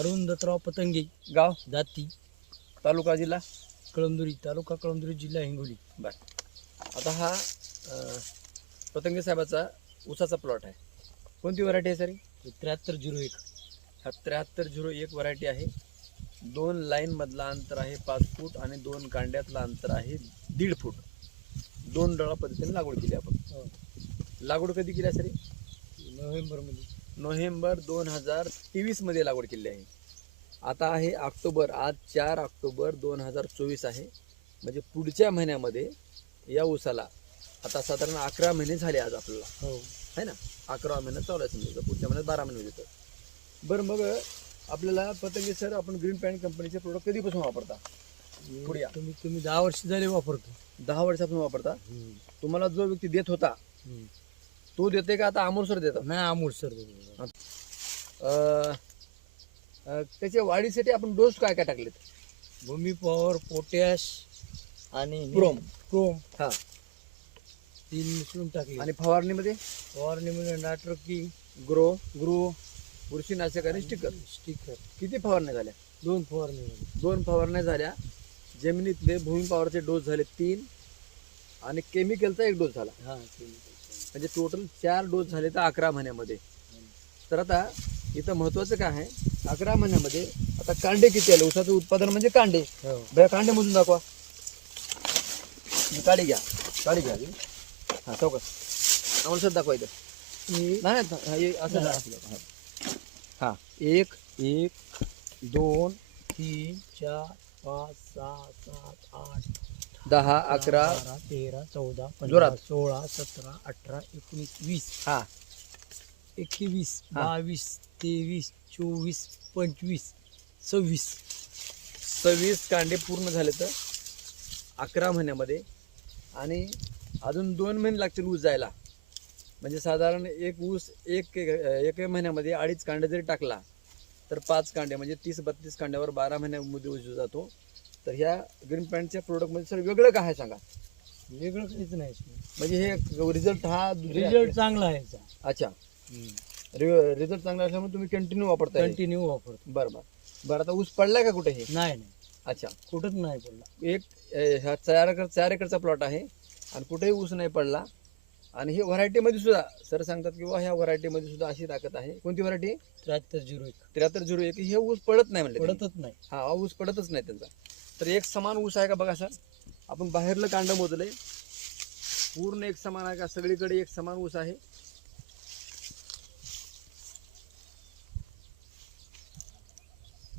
अरुण दत्तराव पतंगे गाव दाती तालुका जिल्हा? कळमदुरी तालुका कळमदुरी जिल्हा हिंगोली. बर. आता हा अं, पतंगे साहेबाचा ऊसाचा प्लॉट आहे. कोणती व्हरायटी आहे सर? त्र्याहत्तर झिरो एक. हा त्र्याहत्तर झिरो एक व्हरायटी आहे. दोन लाईन मधला अंतर आहे पाच फूट आणि दोन कांड्यातलं अंतर आहे दीड फूट. दोन डळा पद्धतीने लागवड केली आपण. लागवड कधी केली आहे सरी? नोव्हेंबरमध्ये. नोव्हेंबर दोन हजार तेवीसमध्ये लागवड केली आहे. आता आहे ऑक्टोबर आज चार ऑक्टोबर दोन हजार चोवीस आहे. म्हणजे पुढच्या महिन्यामध्ये या ऊसाला आता साधारण अकरा महिने झाले आज आपल्याला. हो. आहे ना? अकरा महिन्यात चालू आहे समजा पुढच्या महिन्यात बारा महिने होते बरं मग आपल्याला पतंगे सर आपण ग्रीन पॅन्ट कंपनीचे प्रोडक्ट कधीपासून वापरता? पुढे या. तुम्ही तुम्ही दहा वर्ष झाले वापरतो. दहा वर्षापासून वापरता? तुम्हाला जो व्यक्ती देत होता तो देते का आता अमोल सर देतात? नाही अमोल सर अं, अं, त्याच्या वाढीसाठी आपण डोस काय काय टाकलेत? भूमी पॉवर पोटॅश आणि क्रोम क्रोम हा. तीन मिसळून टाकले. आणि फवारणीमध्ये? फवारणीमध्ये नाटर की ग्रो. ग्रो. बुरशीनाशक आणि स्टिकर स्टिकर किती फवारण्या झाल्या? दोन फवारणी दोन फवारण्या झाल्या. जमिनीतले भूमी पॉवरचे डोस झाले तीन. आणि केमिकलचा एक डोस झाला. हा म्हणजे टोटल चार डोस झाले तर अकरा महिन्यामध्ये. तर आता इथं महत्वाचं काय आहे? अकरा महिन्यामध्ये आता कांडे किती आले? ऊसाचं उत्पादन म्हणजे कांडे. हो. बरं कांडे मोजून दाखवा. ही काडी घ्या. काडी घ्या हा. चौकस. आम्हाला सर दाखवा इथं. हे नाही हा, हे असं हा. हा. एक एक दोन तीन चार पाच सहा सात आठ दहा अकरा बारा तेरा चौदा जोरात. पंधरा सोळा सतरा अठरा एकोणीस वीस. हा. एकवीस हा. बावीस तेवीस चोवीस पंचवीस सव्वीस. सव्वीस कांडे पूर्ण झाले तर अकरा महिन्यामध्ये आणि अजून दोन महिने लागतील ऊस जायला. म्हणजे साधारण एक ऊस एक एक महिन्यामध्ये अडीच कांडे जरी टाकला तर पाच कांडे म्हणजे तीस बत्तीस कांड्यावर बारा महिन्यामध्ये ऊस जातो. तर ह्या ग्रीन पॅन्टच्या प्रोडक्टमध्ये सर वेगळं काय आहे सांगा? वेगळं काहीच नाही म्हणजे हे रिझल्ट हा रिझल्ट चांगला आहे याचा अच्छा. रिझल्ट चांगला असल्यामुळे तुम्ही कंटिन्यू वापरताय. कंटिन्यू वापरतो. बरं बरं. बरं आता ऊस पडलाय का कुठे हे? नाही नाही. अच्छा. कुठंच नाही पडला. एक अ, हा चार एकर चार एकरचा प्लॉट आहे. आणि कुठेही ऊस नाही पडला. आणि हे व्हरायटीमध्ये सुद्धा सर सांगतात की ह्या व्हरायटीमध्ये सुद्धा अशी ताकद आहे. कोणती व्हरायटी त्र्याहत्तर झिरो एक. त्र्याहत्तर झिरो एक. हे ऊस पडत नाही म्हणले पडतच नाही. हा हा ऊस पडतच नाही त्यांचा. तर एक समान ऊस आहे का बघा सर आपण बाहेरलं कांड मोजलंय. पूर्ण एक समान आहे का? सगळीकडे एक समान ऊस आहे.